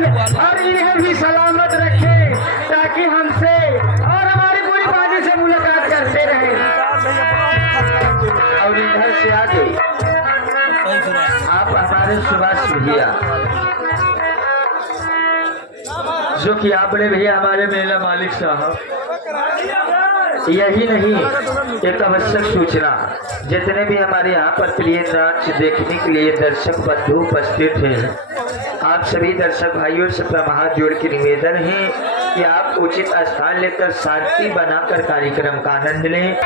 और इन्हें भी सलामत रखे ताकि हमसे और हमारी पूरी पानी से मुलाकात करते रहे। और इधर से आगे आप हमारे सुभाष भैया जो कि आप बड़े भैया हमारे मेला मालिक साहब, यही नहीं एक आवश्यक सूचना, जितने भी हमारे यहाँ पर प्रिय नाच देखने के लिए दर्शक बंधु उपस्थित हैं, आप सभी दर्शक भाइयों से हाथ जोड़ के निवेदन है कि आप उचित स्थान लेकर शांति बनाकर कार्यक्रम का आनंद लें।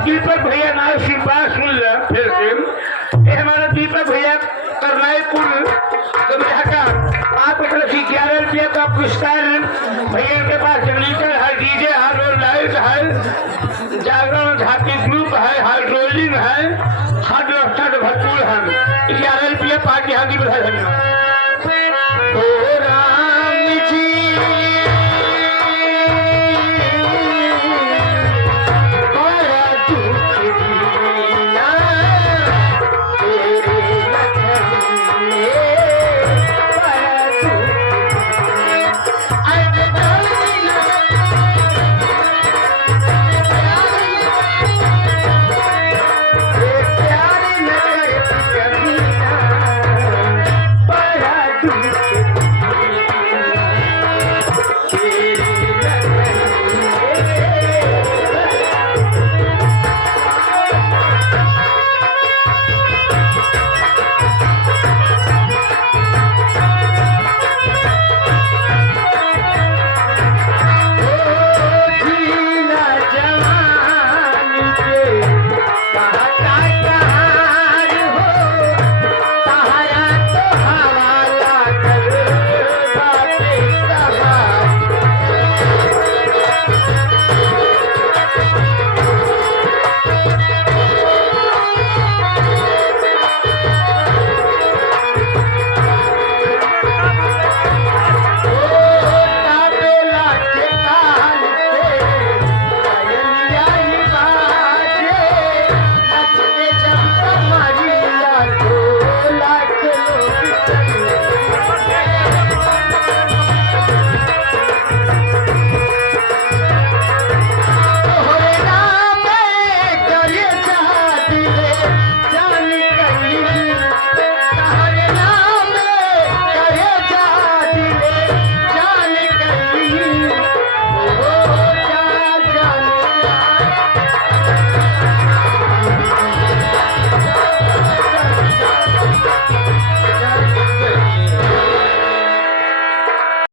दीपक भैया नाम सिंबास सुन ले फिर से ये हमारा दीपक भैया करनाईपुर का आप तरफ 11 रुपये का पुरस्कार भैया के पास जनरेटर है, डीजे है, रोल लाइट है, जागरण झांकी ग्रुप है, हाइड्रोलिंग है, हर व्यवस्था तो भरपूर है। 11 रुपये पार्टी हाथी बधाई। Thank you.